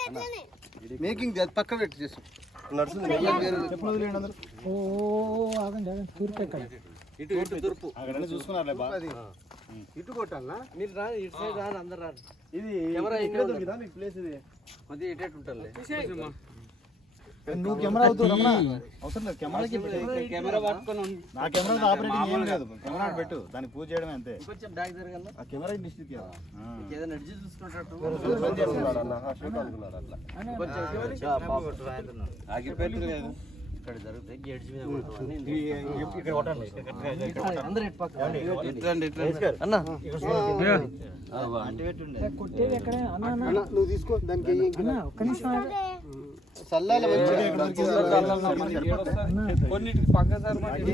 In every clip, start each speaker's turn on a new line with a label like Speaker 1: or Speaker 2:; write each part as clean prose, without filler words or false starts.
Speaker 1: making పక్క పెట్టి చేస్తాం తూర్పు చూసుకున్నారు ఇటు కొట్టాలనా మీరు రా ఇటు సైడ్ రాదు అందరు రాదు ఇది కెమెరా ఇక్కడ దొరికిందా మీకు ప్లేస్ ఇది కొద్దిగా ఇటు ఉంటుంది నువ్వు కెమెరా అవుతావు అవసరం లేదు కెమెరా పట్టుకొని నా కెమెరా ఆపరేటింగ్ ఏం లేదు కెమెరా పెట్టు దానికి పూజ చేయడం అంతే కొంచెం బ్యాక్ జరగాల ఆ కెమెరా డిస్ట్రిక్ట్ ఏదైనా ఎడ్జ్ చూసుకుంటాడు ఆగిపోయింది లేదు ఇక్కడ జరుగుతాయి ఎడ్జ్ మీద ఇక్కడ కొట్టండి అందరూ ఇటు పక్క అన్న అంటే పెట్టుండే కొట్టేది ఎక్కడ అన్న నువ్వు తీసుకో దానికి ఒక్క నిమిషం సల్లాల కొన్నిటికి పక్క సార్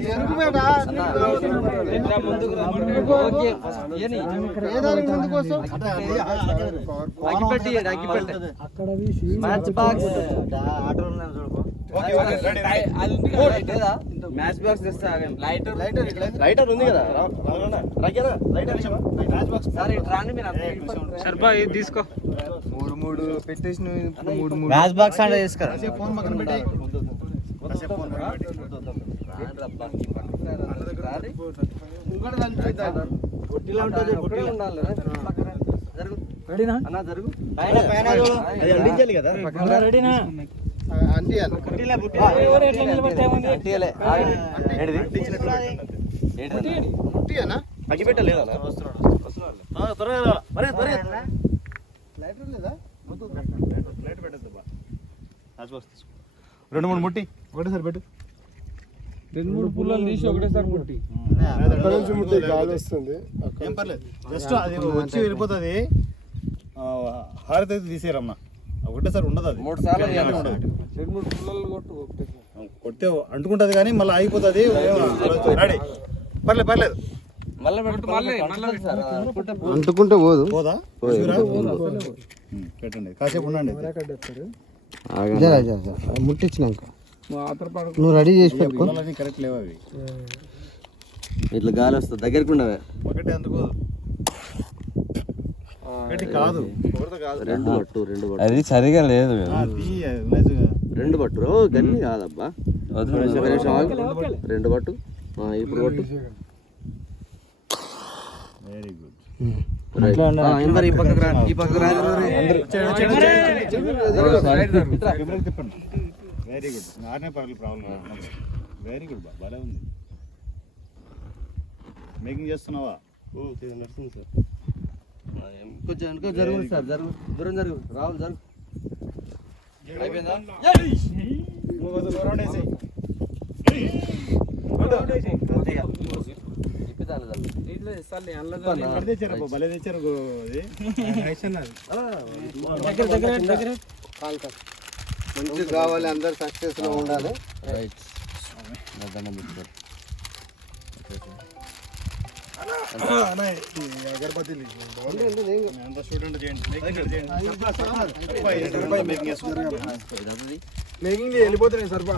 Speaker 1: మ్యాచ్ బాక్స్ తెస్తా లైటర్ ఉంది కదా సర్బా ఇది తీసుకో మూడు పెట్టేసిన మ్యాచ్ బాక్స్ అంటే తీసుకురా ఫోన్ పక్కన పెట్టి రెండు మూడు ముట్టి ఒకటేసారి పెట్టు రెండు మూడు పుల్లలు తీసి ఒకటేసారి ముట్టి గాలి వస్తుంది ఏం పర్లేదు జస్ట్ అది వచ్చి వెళ్ళిపోతుంది హారతి అయితే తీసేరమ్మా ఒకటేసారి ఉండదు అది మూడు సార్లు రెండు మూడు పుల్లలు కొడితే అంటుకుంటుంది కానీ మళ్ళీ ఆగిపోతుంది రెడీ పర్లేదు అంటుకుంటే పోదా పెట్టండి కాసేపు ఉండండి ముట్టించినాక నువ్వు రెడీ చేసి పెట్టుకో కరెక్ట్ లేవు అవి ఇట్లా గాలి వస్తుంది దగ్గరికి ఉండవే ఒకటి అందుకో కాదు రెండు పట్టు అది సరిగా లేదు రెండు పట్టు గన్ని కాదబ్బా రెండు పట్టు ఇప్పుడు పట్టు వెరీ గుడ్ వెరీ గుడ్ నానే ప్రాబ్లం వెరీ గుడ్ బాగా ఉంది మేకింగ్ చేస్తున్నావా నడుస్తుంది సార్ కొంచెం ఇంకో జరుగు సార్ దూరం జరుగు రావాలి జరుగు అయిపోయిందా మంచి కావాలి అందరు సక్సెస్ లో ఉండాలి మేకింగ్ వెళ్ళిపోతున్నాయి సర్పా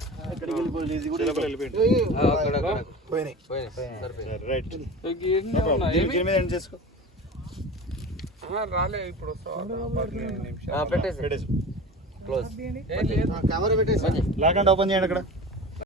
Speaker 1: రాలే ఇప్పుడు కెమెరా పెట్టేసి లాక్ అండ్ ఓపెన్ చేయండి అక్కడ